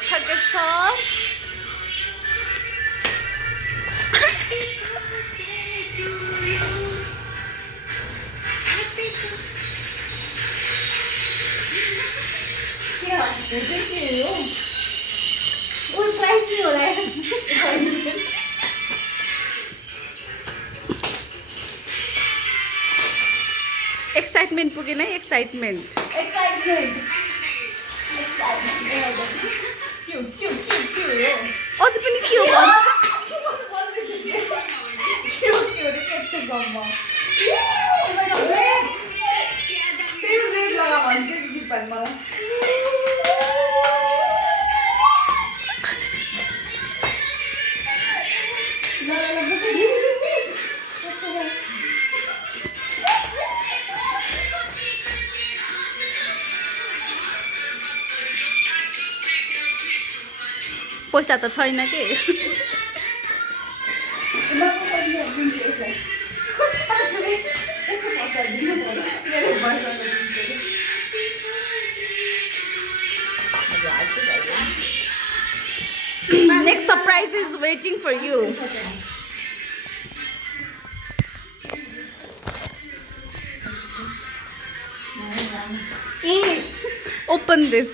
छकेट छ एक्साइटमेन्ट पुगेन है एक्साइटमेन्ट अझ पनि के हो पैसा त छैन के next surprise is waiting for you open this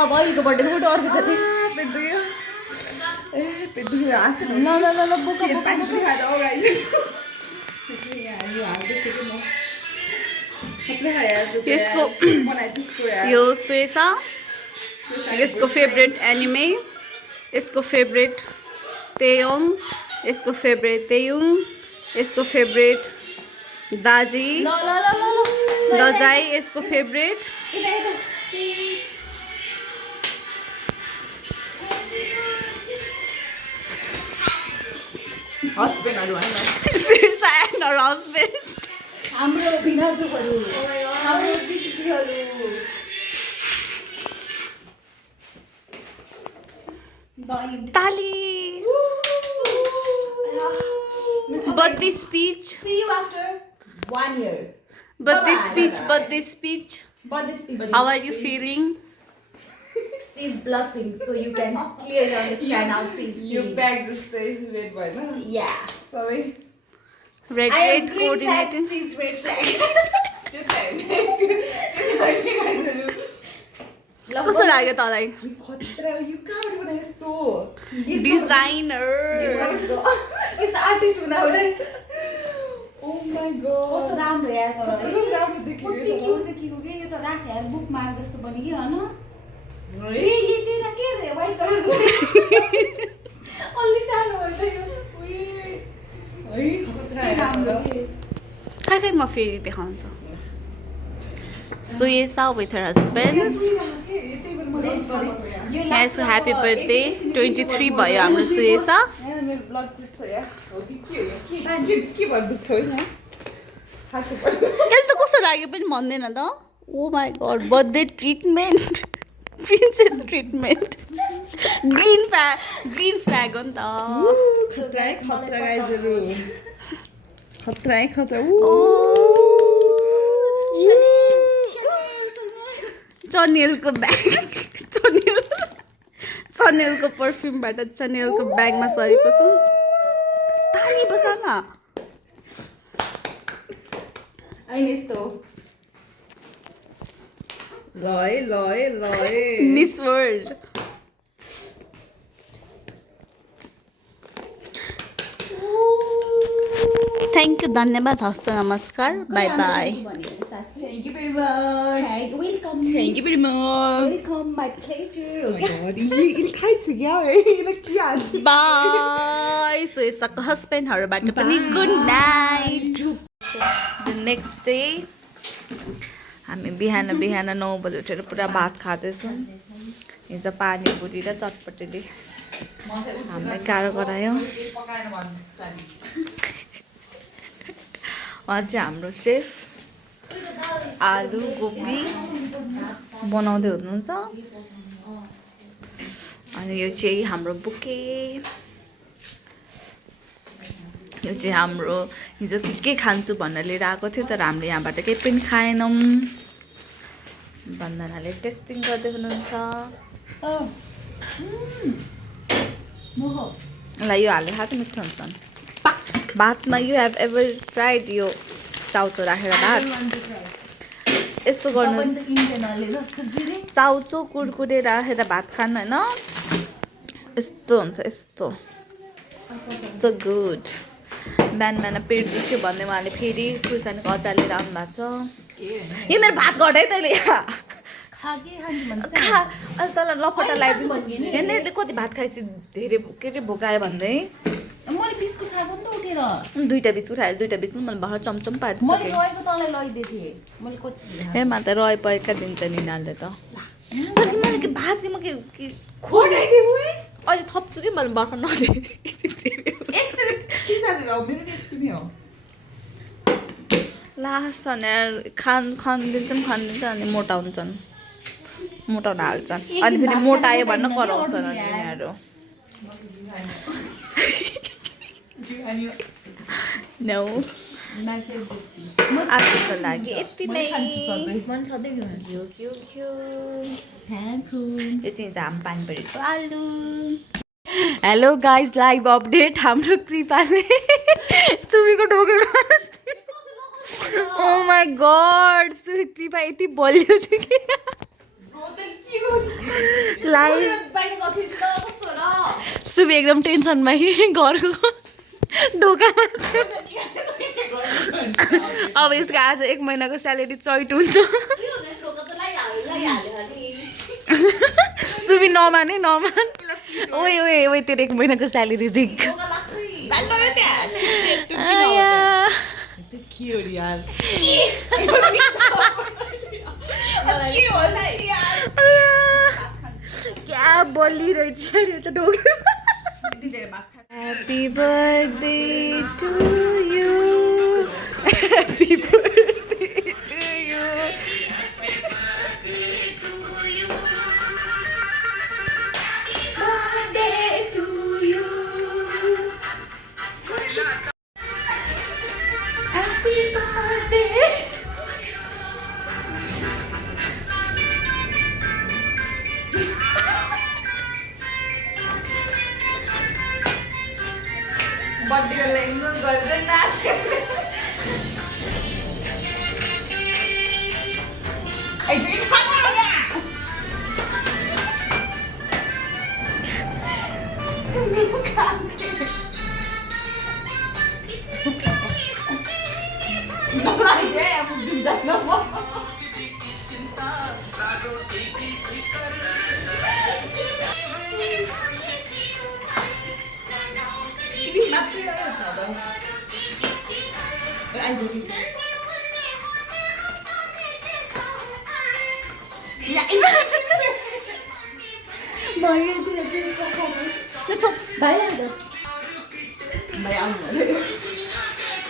अब अहिलेको बर्थडे फोटो अर्को चाहिँ यो श्वेता यसको फेभरेट एनिमे यसको फेभरेट तेयोङ यसको फेभरेट तेयुङ यसको फेभरेट दाजी दजाई यसको फेभरेट हस्बेन्डहरु हैन सिर्सा एन्ड हर हस्बेन्ड हाम्रो भिनाजुहरु हाम्रो दिदीहरु ताली birthday speech see you after 1 year birthday speech how are you feeling she's blushing so you can clearly understand how she's feeling You bag this thing red by na? yeah Sorry. red I am green flag coordinating she's red flag कस्तो लाग्यो तँलाई खतरा यो कहाँबाट बनाए यस्तो designer यस्तो artist हुँदाहुँदै Oh my god. कस्तो राम्रो यार तर कस्तो राम्रो देखियो कति यो त। क्युट देखिएको के यो त राख यार बुक मार्क जस्तो बन्यो कि हैन है? ए तेरा के रे व्हाइट कलरको अलि सानो भन्छ यो है खतरा राम्रो के खै म फेरि देखाउँछु सुयेसा with her husband टेस्ट गरे यो यसको ह्याप्पी बर्थडे 23 भयो हाम्रो सुयेसा यहाँ मेरो ब्लड प्रेसर छ यहाँ हो कि के हो के भन्नु छ हैन खाएको पर्यो यसले त कस्तो लाग्यो पनि भन्दैन त oh my god birthday treatment princess treatment green flag हो नि त खतरा गाइजहरु खतरा चनेलको ब्याग चनेलको पर्फ्युमबाट चनेलको ब्यागमा सरेको छु ताली बजामा अहिले यस्तो लय मिस वर्ल्ड थ्याङ्क यू धन्यवाद हस्त नमस्कार by by Thank you very much. Welcome. Thank you very much. Welcome, my pleasure. Okay. यिनी खाइसक्यो है यसलाई के हाल्छ बाई सो यसको हस्बेन्डहरूबाट पनि good night the next day हामी बिहान बिहान 9 बजे उठेर पुरा भात खाँदैछौँ हिजो पानीपुरी र चटपटीले हामीलाई गाह्रो गरायो अझै हाम्रो सेफ आलु गोबी बनाउँदै हुनुहुन्छ अनि यो चाहिँ हाम्रो बुके यो चाहिँ हाम्रो हिजो के खान्छु भनेर लिएर आएको थियो तर हामीले यहाँबाट केही पनि खाएनौँ वन्दनाले टेस्टिङ गर्दै हुनुहुन्छ ल यो हालेर खाएको मिठो हुन्छ भातमा यु हेभ एभर ट्राइड यो चाउचो राखेर भात यस्तो गर्नु चाउचो कुरकुरे राखेर भात खानु होइन यस्तो हुन्छ यस्तो सो गुड बिहान बिहान पेट दुख्यो भन्दै उहाँले फेरि खुर्सानीको अचार लिएर आउनु भएको छ यो मेरो भात घटाइ तैँले खा अहिले तँलाई लफटा लगाइदिनु हेर्ने कति भात खाएपछि धेरै के अरे भोकायो भन्दै मैले बिस्कुट खाएको नि त उठेर दुईवटा बिस्कुट खाएर दुईवटा बिस्कुट मैले भर्खर चम्चम मैले पारिसकेँ रहेको तँलाई लैदिएको थिएँ मैले कति हेमा त रहे पैसा दिन्छ नि यिनीहरूले त तर मैले के भात कि म के खोटाइदिऊ अहिले थप्छु कि मैले भर्खर लास्ट अनि खानिदिन्छन् अनि मोटा हुन्छन् मोटाउन हाल्छन् अनि फेरि मोटायो भन्न कराउँछन् अनि यिनीहरू नो आजको लागि यति नै मन सधैँ यो थ्याङ्क यू यो चाहिँ जाम पानीपरीको आलु हेलो गाइज लाइभ अपडेट हाम्रो कृपाले सुमीको ढोकेको ओ माई गड कृपा यति बलियो छ कि लाइभ सुमी एकदम टेन्सनमा घरको ढोकामा अब यसको आज 1 महिनाको स्यालेरी चैट हुन्छ सुमी नमान ओए ओए ओए तेरो 1 महिनाको स्यालेरी जिक क्या बोलिरहेछ अरे त ढोका Happy birthday to you. Happy birthday to you. Birthday to you. Happy birthday. बर्थडेलाई इग्नोर गरेर नाच्यो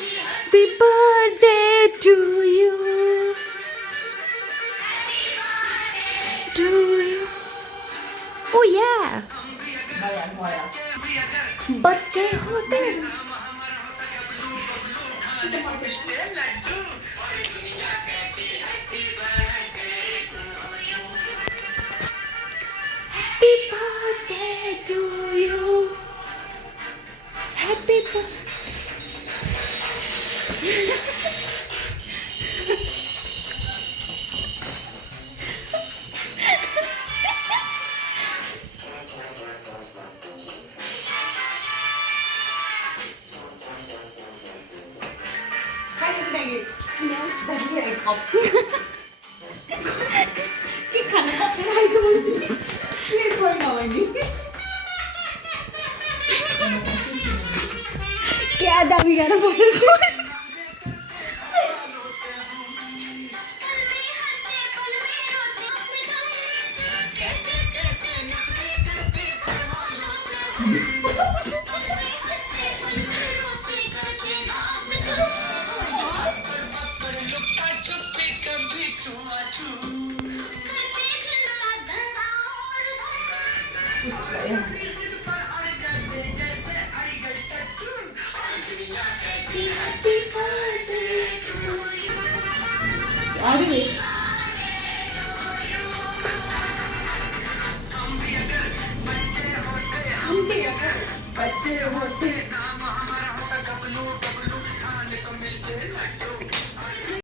Happy birthday to you. To you. Oh yeah. बच्चे होते Happy birthday to you. Happy birthday. नाही Then here is up. की खाना कसं राहायचं म्हणजे प्लीज होय ना वहिनी क्या दाबी गाणं बोलायचं अरे बच्चे होते